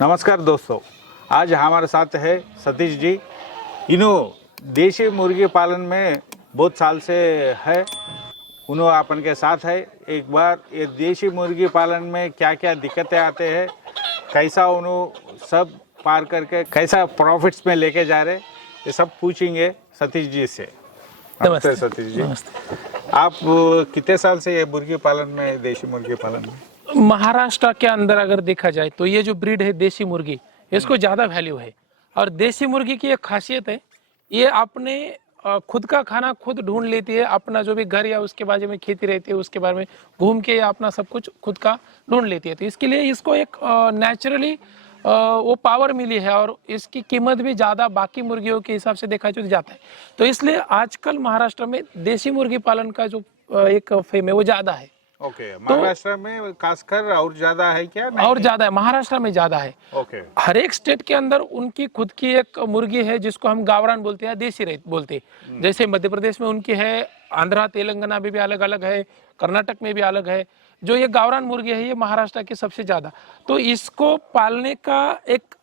नमस्कार दोस्तों, आज हमारे साथ है सतीश जी। इन्हों देशी मुर्गी पालन में बहुत साल से है, उन्हों अपन के साथ है। एक बार ये देशी मुर्गी पालन में क्या क्या दिक्कतें आते हैं, कैसा उन्हों सब पार करके कैसा प्रॉफिट्स में लेके जा रहे, ये सब पूछेंगे सतीश जी से। नमस्ते सतीश जी। नमस्ते। आप कितने साल से ये मुर्गी पालन में, देशी मुर्गी पालन में? महाराष्ट्र के अंदर अगर देखा जाए तो ये जो ब्रीड है देसी मुर्गी, इसको ज्यादा वैल्यू है। और देसी मुर्गी की एक खासियत है, ये अपने खुद का खाना खुद ढूंढ लेती है। अपना जो भी घर या उसके बाजू में खेती रहती है उसके बारे में घूम के या अपना सब कुछ खुद का ढूंढ लेती है। तो इसके लिए इसको एक नेचुरली वो पावर मिली है और इसकी कीमत भी ज्यादा बाकी मुर्गियों के हिसाब से देखा जाए तो जाता है। तो इसलिए आजकल महाराष्ट्र में देसी मुर्गी पालन का जो एक फेम है वो ज्यादा है। ओके, महाराष्ट्र में खासकर और ज्यादा है क्या? नहीं, और ज्यादा है, महाराष्ट्र में ज्यादा है। ओके। हर एक स्टेट के अंदर उनकी खुद की एक मुर्गी है जिसको हम गावरान बोलते हैं, देसी रहित बोलते हैं। जैसे मध्य प्रदेश में उनकी है, आंध्रा तेलंगाना में भी अलग अलग है, कर्नाटक में भी अलग है। जो ये गावरान मुर्गी है ये महाराष्ट्र की सबसे ज्यादा। तो इसको पालने का एक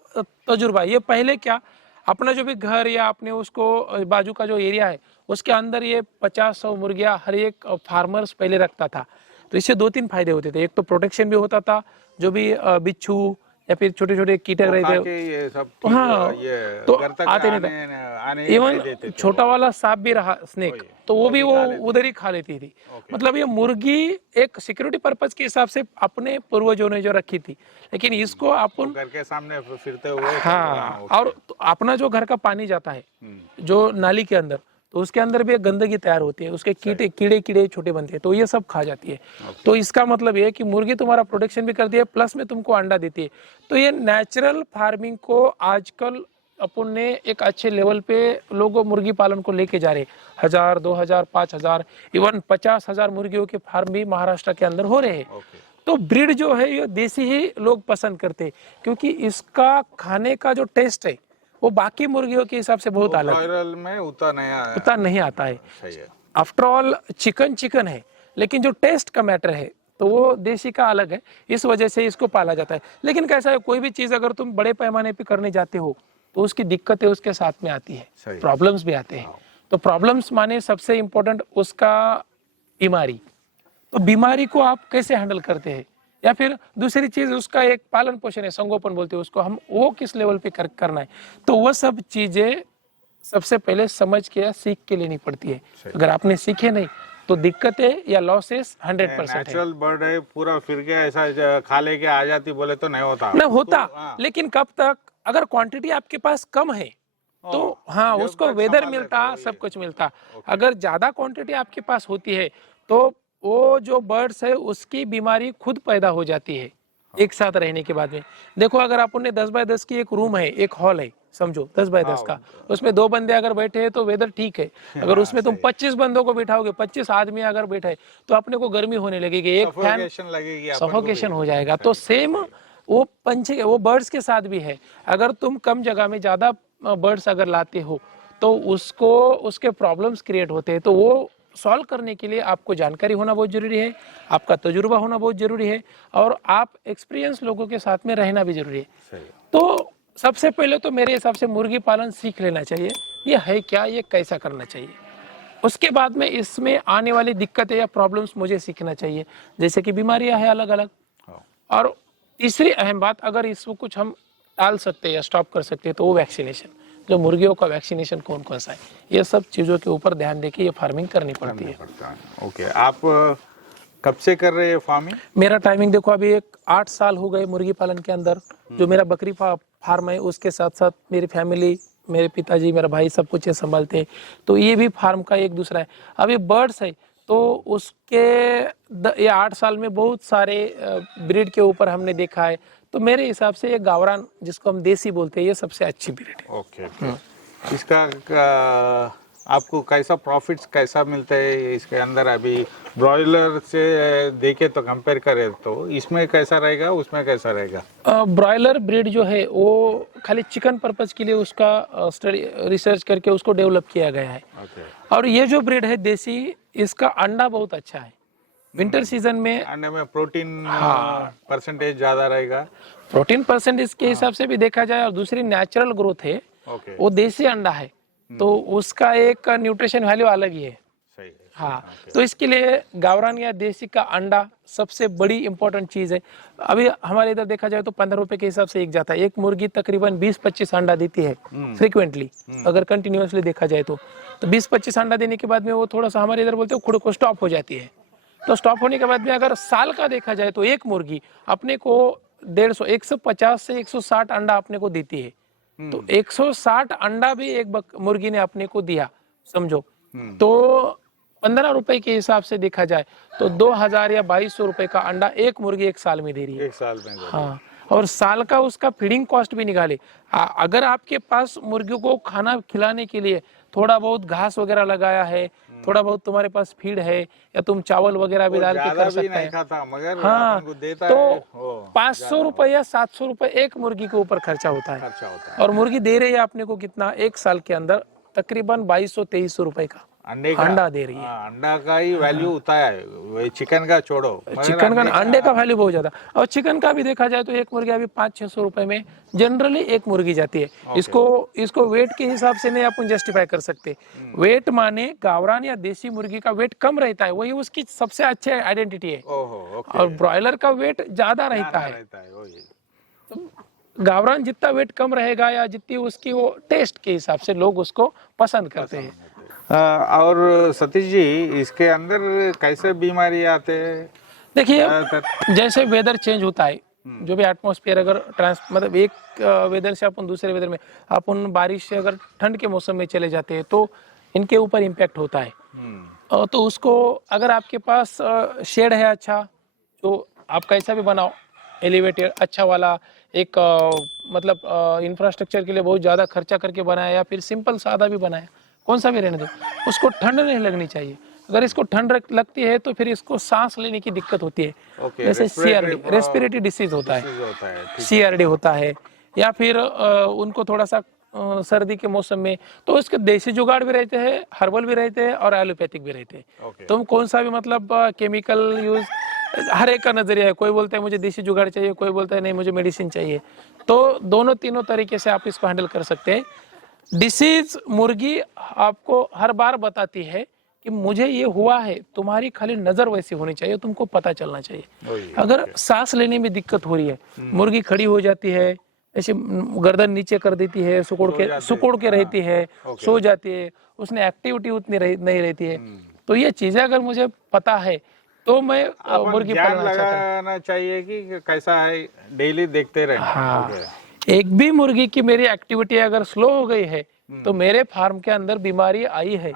तजुर्बा, ये पहले क्या अपना जो भी घर या अपने उसको बाजू का जो एरिया है उसके अंदर ये 50-100 मुर्गियां हर एक फार्मर्स पहले रखता था। तो इससे 2-3 फायदे होते थे। एक तो प्रोटेक्शन भी होता था, जो भी बिच्छू या फिर छोटे छोटे कीटक रहते ये सब हाँ, ये तो घर तक आते नहीं आने इवन नहीं देते थे छोटा वो। वाला सांप भी रहा, स्नेक, तो वो भी वो उधर ही खा लेती थी। मतलब ये मुर्गी एक सिक्योरिटी पर्पज के हिसाब से अपने पूर्वजों ने जो रखी थी, लेकिन इसको अपन घर के सामने फिरते हुए हाँ, और तो अपना जो घर का पानी जाता है जो नाली के अंदर, तो उसके अंदर भी एक गंदगी तैयार होती है, उसके कीड़े छोटे बनते हैं, तो ये सब खा जाती है। तो इसका मतलब ये है कि मुर्गी तुम्हारा प्रोटेक्शन भी करती है, प्लस में तुमको अंडा देती है। तो ये नेचुरल फार्मिंग को आजकल अपन ने एक अच्छे लेवल पे लोग मुर्गी पालन को लेके जा रहे। 1000, 2000, 5000, इवन 50,000 मुर्गियों के फार्म भी महाराष्ट्र के अंदर हो रहे हैं। तो ब्रीड जो है ये देसी ही लोग पसंद करते हैं, क्योंकि इसका खाने का जो टेस्ट है वो बाकी मुर्गियों के हिसाब से बहुत अलग है, ब्रॉयलर में उतना नहीं आता है। सही है। आफ्टर ऑल चिकन है, लेकिन जो टेस्ट का मैटर है तो वो देसी का अलग है, इस वजह से इसको पाला जाता है। लेकिन कैसा है, कोई भी चीज अगर तुम बड़े पैमाने पे करने जाते हो तो उसकी दिक्कतें उसके साथ में आती है, प्रॉब्लम्स भी आते हैं। तो प्रॉब्लम्स माने सबसे इम्पोर्टेंट उसका बीमारी। तो बीमारी को आप कैसे हैंडल करते हैं, या फिर दूसरी चीज उसका एक पालन पोषण है, संगोपन बोलते हैं उसको हम, वो किस लेवल पे करना है। तो वो सब चीजें सबसे पहले समझ के या सीख के लेनी पड़ती है। अगर आपने सीखे नहीं तो दिक्कतें या लॉसेस 100% है। नेचुरल बर्ड है, पूरा फिर के ऐसा खा लेके आ जाती बोले तो नहीं होता। नहीं होता, तो, लेकिन कब तक, अगर क्वांटिटी आपके पास कम है तो हाँ उसको वेदर मिलता, सब कुछ मिलता। अगर ज्यादा क्वांटिटी आपके पास होती है तो वो जो बर्ड्स है उसकी बीमारी खुद पैदा हो जाती है एक साथ रहने के बाद में। देखो अगर अपन ने 10x10 की एक रूम है, एक हॉल है, समझो 10x10 का, उसमें 2 बंदे अगर बैठे हैं तो वेदर ठीक है। अगर उसमें तुम 25 बंदों को बिठाओगे, 25 आदमी अगर बैठे तो अपने को गर्मी होने लगेगी, एक फैन सफोकेशन हो जाएगा। तो सेम वो पंछी, वो बर्ड्स के साथ भी है। अगर तुम कम जगह में ज्यादा बर्ड्स अगर लाते हो तो उसको उसके प्रॉब्लम्स क्रिएट होते हैं। तो वो सॉल्व करने के लिए आपको जानकारी होना बहुत जरूरी है, आपका तजुर्बा होना बहुत जरूरी है, और आप एक्सपीरियंस लोगों के साथ में रहना भी जरूरी है। तो सबसे पहले तो मेरे हिसाब से मुर्गी पालन सीख लेना चाहिए, ये है क्या, ये कैसा करना चाहिए। उसके बाद में इसमें आने वाली दिक्कतें या प्रॉब्लम्स मुझे सीखना चाहिए, जैसे कि बीमारियां हैं अलग अलग। और तीसरी अहम बात, अगर इसको कुछ हम टाल सकते हैं या स्टॉप कर सकते हैं तो वो वैक्सीनेशन, जो मुर्गियों का वैक्सीनेशन कौन कौन सा है, ये सब चीज़ों के ऊपर ध्यान देके ये फार्मिंग करनी पड़ती है। ओके, आप कब से कर रहे हैं फार्मिंग? मेरा टाइमिंग देखो, अभी एक 8 साल हो गए मुर्गी पालन के अंदर। जो मेरा बकरी फार्म है उसके साथ साथ मेरी फैमिली, मेरे पिताजी, मेरा भाई सब कुछ ये संभालते हैं। तो ये भी फार्म का एक दूसरा है। अभी बर्ड्स है तो उसके ये 8 साल में बहुत सारे ब्रीड के ऊपर हमने देखा है। तो मेरे हिसाब से ये गावरान, जिसको हम देसी बोलते हैं, ये सबसे अच्छी ब्रीड है। ओके। इसका आपको कैसा प्रॉफिट्स कैसा मिलता है इसके अंदर? अभी ब्रॉयलर से देखे तो कंपेयर करें तो इसमें कैसा रहेगा, उसमें कैसा रहेगा? ब्रॉयलर ब्रीड जो है वो खाली चिकन पर्पज के लिए उसका स्टडी रिसर्च करके उसको डेवलप किया गया है। और ये जो ब्रीड है देसी, इसका अंडा बहुत अच्छा है। विंटर सीजन में अंडे में प्रोटीन हाँ, परसेंटेज ज्यादा रहेगा। प्रोटीन परसेंट इसके हिसाब से भी देखा जाए और दूसरी नेचुरल ग्रोथ है, ओके, वो देसी अंडा है तो उसका एक न्यूट्रिशन वैल्यू अलग ही है। सही है। हाँ, तो इसके लिए गावरान या देसी का अंडा सबसे बड़ी इंपॉर्टेंट चीज है। अभी हमारे इधर देखा जाए तो 15 रुपए के हिसाब से एक जाता है। एक मुर्गी तकरीबन 20-25 अंडा देती है फ्रीक्वेंटली, अगर कंटिन्यूअसली देखा जाए तो 20-25 अंडा देने के बाद में वो थोड़ा सा हमारे इधर बोलते हैं खुद को स्टॉप हो जाती है। तो स्टॉप होने के बाद में अगर साल का देखा जाए तो एक मुर्गी अपने को 150 से 160 अंडा अपने को देती है। तो 160 अंडा भी एक मुर्गी ने अपने को दिया, समझो। तो 15 रुपए के हिसाब से देखा जाए तो 2000 या 2200 रुपए का अंडा एक मुर्गी एक साल में दे रही है। एक साल में हाँ, और साल का उसका फीडिंग कॉस्ट भी निकाले। अगर आपके पास मुर्गियों को खाना खिलाने के लिए थोड़ा बहुत घास वगैरह लगाया है, थोड़ा बहुत तुम्हारे पास फीड है, या तुम चावल वगैरह भी डाल के कर सकते हैं। खाता, मगर हाँ, अपन को देता तो है, 500 रुपए या 700 रुपए एक मुर्गी के ऊपर खर्चा होता है। खर्चा होता है। और मुर्गी दे रही है आपने को कितना, एक साल के अंदर तकरीबन 2200-2300 रुपए का अंडे का अंडा दे रही है। हाँ, अंडा का ही वैल्यू होता है, वही चिकन का छोड़ो, मगर चिकन का, अंडे का वैल्यू बहुत ज्यादा। और चिकन का भी देखा जाए तो एक मुर्गी अभी 500-600 रुपए में जनरली एक मुर्गी जाती है। इसको वेट के हिसाब से नहीं अपन जस्टिफाई कर सकते। वेट माने गावरान या देसी मुर्गी का वेट कम रहता है, वही उसकी सबसे अच्छी आइडेंटिटी है। और ब्रॉयलर का वेट ज्यादा रहता है। तो गावरान जितना वेट कम रहेगा या जितनी उसकी वो टेस्ट के हिसाब से लोग उसको पसंद करते हैं। और सतीश जी, इसके अंदर कैसे बीमारी आते हैं? देखिए, जैसे वेदर चेंज होता है, जो भी एटमॉस्फेयर अगर मतलब एक वेदर से अपन दूसरे वेदर में, अपन बारिश से अगर ठंड के मौसम में चले जाते हैं तो इनके ऊपर इम्पैक्ट होता है। तो उसको अगर आपके पास शेड है अच्छा, तो आप कैसा भी बनाओ, एलिवेटेड अच्छा वाला एक मतलब इंफ्रास्ट्रक्चर के लिए बहुत ज़्यादा खर्चा करके बनाया या फिर सिंपल सादा भी बनाया, कौन सा भी रहने दो, उसको ठंड नहीं लगनी चाहिए। अगर इसको ठंड लगती है तो फिर इसको सांस लेने की दिक्कत होती है। जैसे सीआरडी, रेस्पिरेटरी डिसीज होता है, सीआरडी होता है, या फिर उनको थोड़ा सा सर्दी के मौसम में, तो इसके देसी जुगाड़ भी रहते हैं, हर्बल भी रहते हैं और एलोपैथिक भी रहते हैं। तुम कौन सा भी मतलब केमिकल यूज, हर एक का नजरिया है। कोई बोलता है मुझे देसी जुगाड़ चाहिए, कोई बोलता है नहीं मुझे मेडिसिन चाहिए। तो दोनों तीनों तरीके से आप इसको हैंडल कर सकते हैं। डिसीज मुर्गी आपको हर बार बताती है कि मुझे ये हुआ है, तुम्हारी खाली नजर वैसी होनी चाहिए, तुमको पता चलना चाहिए। अगर सांस लेने में दिक्कत हो रही है, मुर्गी खड़ी हो जाती है, ऐसे गर्दन नीचे कर देती है, सुकुड़ के रहती है, सो जाती है, उसने एक्टिविटी उतनी नहीं रहती है, तो ये चीजें अगर मुझे पता है तो मैं मुर्गी पालना लगाना चाहिए कि कैसा है, डेली देखते रहना। हाँ, एक भी मुर्गी की मेरी एक्टिविटी अगर स्लो हो गई है तो मेरे फार्म के अंदर बीमारी आई है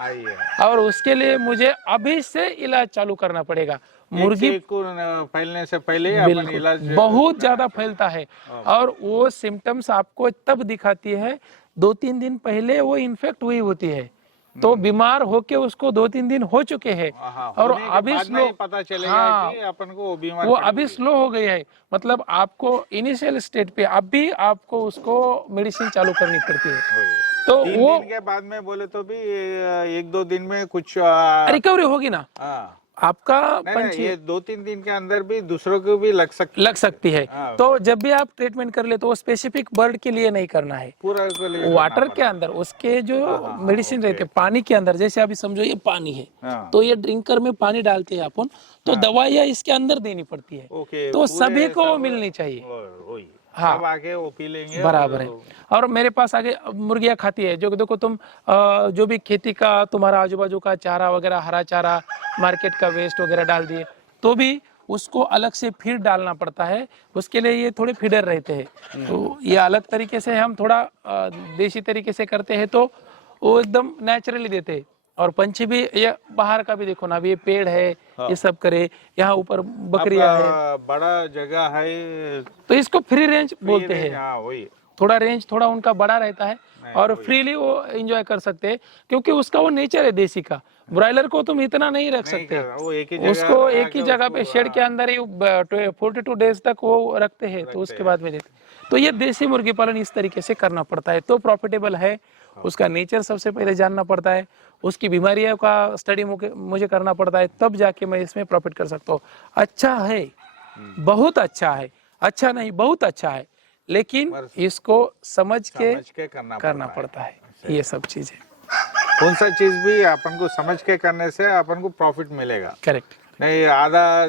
और उसके लिए मुझे अभी से इलाज चालू करना पड़ेगा। मुर्गी को फैलने से पहले अपन इलाज बहुत ज्यादा फैलता है और वो सिम्टम्स आपको तब दिखाती है 2-3 दिन पहले वो इन्फेक्ट हुई होती है, तो बीमार होके उसको 2-3 दिन हो चुके हैं और अभी स्लो पता चलेगा कि अपन को वो अभी स्लो हो गई है। मतलब आपको इनिशियल स्टेज पे अभी आपको उसको मेडिसिन चालू करनी पड़ती है। तो 3 वो दिन के बाद में बोले तो भी 1-2 दिन में कुछ रिकवरी होगी ना आपका। पंछी ये 2-3 दिन के अंदर भी दूसरों को भी लग सकती है। तो जब भी आप ट्रीटमेंट कर ले तो वो स्पेसिफिक बर्ड के लिए नहीं करना है, पूरा वाटर के अंदर उसके जो मेडिसिन रहते हैं पानी के अंदर, जैसे अभी समझो ये पानी है तो ये ड्रिंकर में पानी डालते हैं अपन, तो दवाइयाँ इसके अंदर देनी पड़ती है, तो सभी को मिलनी चाहिए। हाँ, आगे वो पी लेंगे, बराबर है। और मेरे पास आगे मुर्गियां खाती है, जो देखो तुम जो भी खेती का तुम्हारा आजू बाजू का चारा वगैरह, हरा चारा, मार्केट का वेस्ट वगैरह डाल दिए, तो भी उसको अलग से फीड डालना पड़ता है। उसके लिए ये थोड़े फीडर रहते हैं, तो ये अलग तरीके से हम थोड़ा देसी तरीके से करते हैं, तो वो एकदम नेचुरली देते हैं। और पंछी भी, ये बाहर का भी देखो ना, अभी ये पेड़ है, ये सब करे, यहाँ ऊपर बकरियां है, बड़ा जगह है, तो इसको फ्री रेंज बोलते हैं। थोड़ा रेंज थोड़ा उनका बड़ा रहता है और फ्रीली वो एंजॉय कर सकते हैं, क्योंकि उसका वो नेचर है देसी का। ब्रॉयलर को तुम इतना नहीं रख सकते, उसको एक ही जगह पे शेड के अंदर ही 42 डेज तक वो रखते हैं, तो उसके बाद में देते। तो ये देसी मुर्गी पालन इस तरीके से करना पड़ता है, तो प्रॉफिटेबल है। उसका नेचर सबसे पहले जानना पड़ता है, उसकी बीमारियों का स्टडी मुझे करना पड़ता है, तब जाके मैं इसमें प्रॉफिट कर सकता हूँ। अच्छा है, बहुत अच्छा है। अच्छा नहीं, बहुत अच्छा है, लेकिन पर इसको समझ के समझ के करना पड़ता है ये सब चीजें। कौन सा चीज भी अपन को समझ के करने से अपन को प्रॉफिट मिलेगा। करेक्ट। नहीं आधा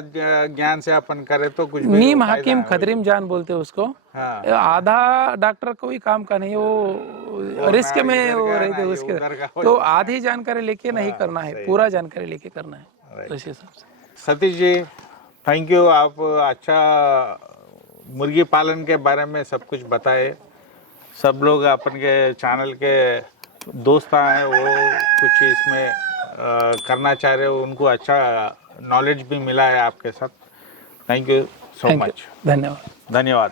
ज्ञान से अपन करे तो कुछ भी नीम फायदा हाकिम है खदरीम जान बोलते हैं उसको। हाँ आधा डॉक्टर को ही काम का नहीं, वो रिस्क ना में इधर वो का रहते ना ये उसके, उधर का हो तो जाता है। आधी जानकारी लेके नहीं हाँ, करना है, सही पूरा जानकारी लेके करना है Right. उस हिसाब से। सतीश जी थैंक यू, आप अच्छा मुर्गी पालन के बारे में सब कुछ बताए। सब लोग अपन के चैनल के दोस्त हैं वो कुछ इसमें करना चाह रहे हो, उनको अच्छा नॉलेज भी मिला है आपके साथ। Thank you so thank much. You, धन्यवाद। धन्यवाद।